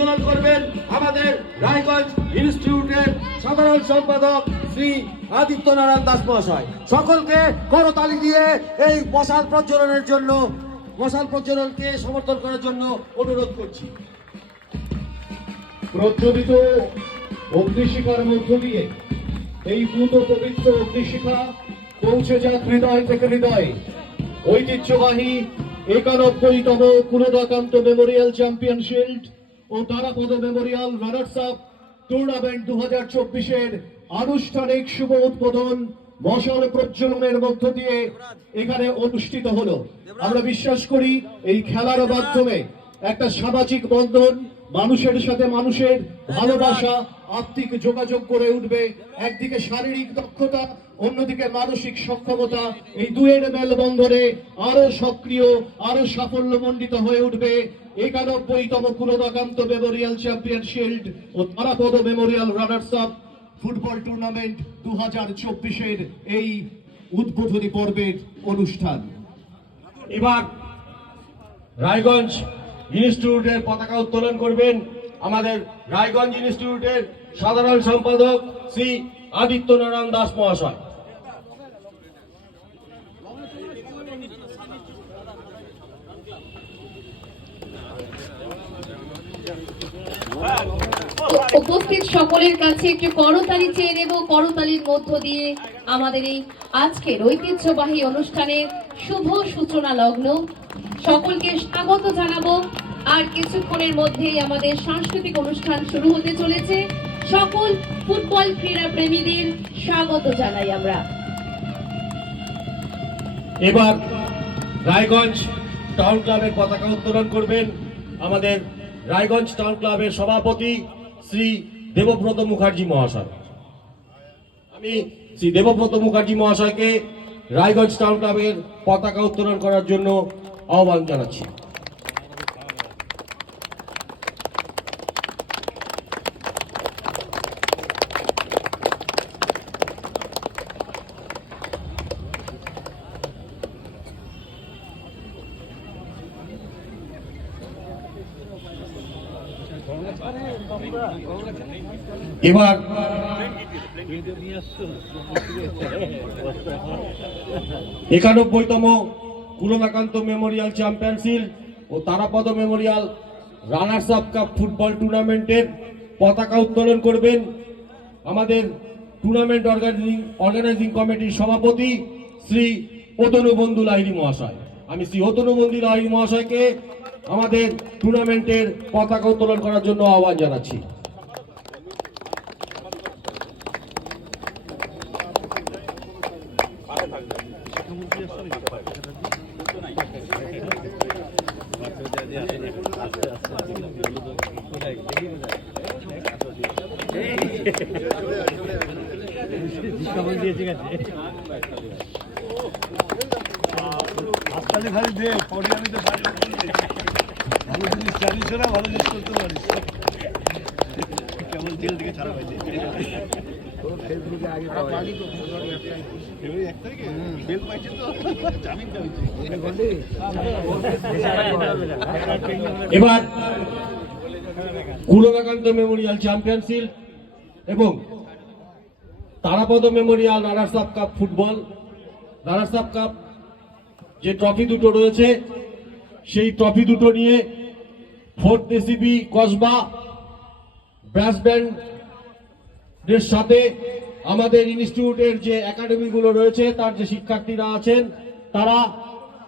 প্রজ্বলন করবেন আমাদের রায়গঞ্জ ইনস্টিটিউটের সাধারণ সম্পাদক শ্রী আদিত্য নারায়ণ দাস মহাশয়। সকলকে করতালি দিয়ে এই মশাল প্রজ্বলনকে সমর্থন করার জন্য অনুরোধ করছি। প্রজ্বলিত অগ্নিশিখার মধ্য দিয়ে এই পূত পবিত্র অগ্নিশিখা পৌঁছে যাক হৃদয় থেকে হৃদয়। ঐতিহ্যবাহী 91তম কুলদাকান্ত মেমোরিয়াল চ্যাম্পিয়ন শিল্ড ও Tarapada memorial runners up tournament 2024-এর আনুষ্ঠানিক শুভ উদ্বোধন মশাল প্রজ্বলনের মধ্য দিয়ে এখানে অনুষ্ঠিত হলো। আমরা বিশ্বাস করি এই খেলার মাধ্যমে একটা সামাজিক বন্ধন, মানুষের সাথে মানুষের ভালোবাসা, আত্মিক যোগাযোগ গড়ে উঠবে। একদিকে শারীরিক দক্ষতা, অন্যদিকে মানসিক সক্ষমতা, এই দুয়ের মেলবন্ধনে আরো সক্রিয়, আরো সাফল্যমণ্ডিত হয়ে উঠবে 91তম কুলদাকান্ত মেমোরিয়াল চ্যাম্পিয়ন শিল্ড ও Tarapada memorial runners up football tournament 2024-এর এই উদ্বোধনী পর্বের অনুষ্ঠান। এবার রায়গঞ্জ ইনস্টিটিউটের পতাকা উত্তোলন করবেন আমাদের রায়গঞ্জ ইনস্টিটিউটের সাধারণ সম্পাদক শ্রী আদিত্য নারায়ণ দাস মহাশয়। উপস্থিত সকলের কাছে একটু করতালি চেয়ে নেব। করতালির মধ্য দিয়ে আমাদের এই আজকের ঐতিহ্যবাহী অনুষ্ঠানের শুভ সূচনা লগ্ন। সকলকে স্বাগত জানাবো। আর কিছুক্ষণের মধ্যেই আমাদের সাংস্কৃতিক অনুষ্ঠান শুরু হতে চলেছে। সকল ফুটবল ক্রীড়া প্রেমীদের স্বাগত জানাই আমরা। এবার রায়গঞ্জ টাউন ক্লাবের পতাকা উত্তোলন করবেন আমাদের রায়গঞ্জ টাউন ক্লাবের সভাপতি শ্রী দেবব্রত মুখার্জি মহাশয়। আমি শ্রী দেবব্রত মুখার্জি মহাশয়কে রায়গঞ্জ টাউন ক্লাবের পতাকা উত্তোলন করার জন্য আহ্বান জানাচ্ছি। এবার 91তম কুলদাকান্ত মেমোরিয়াল চ্যাম্পিয়নশিপ ও Tarapada memorial runners up cup football টুর্নামেন্টের পতাকা উত্তোলন করবেন আমাদের টুর্নামেন্ট অর্গানাইজিং কমিটির সভাপতি শ্রী অতনু বন্ধু লাহিড়ী মহাশয়। আমি শ্রী অতনু বন্ধু লাহিড়ী মহাশয়কে আমাদের টুর্নামেন্টের পতাকা উত্তোলন করার জন্য আহ্বান জানাচ্ছি। খালি দে পরে আমি তো ভালো জিনিস জানিস না, ভালো জিনিস করতে পারিস। কেমন জেল থেকে ছাড়া হয়েছে এবার কুলদাকান্ত মেমোরিয়াল চ্যাম্পিয়নশিপ এবং Tarapada memorial runners up cup football runners up cup যে ট্রফি দুটো রয়েছে সেই ট্রফি দুটো নিয়ে ফোর্থ এসিবি কসবা ব্রাস ব্যান্ডের সাথে আমাদের ইনস্টিটিউটের যে একাডেমিগুলো রয়েছে তার যে শিক্ষার্থীরা আছেন তারা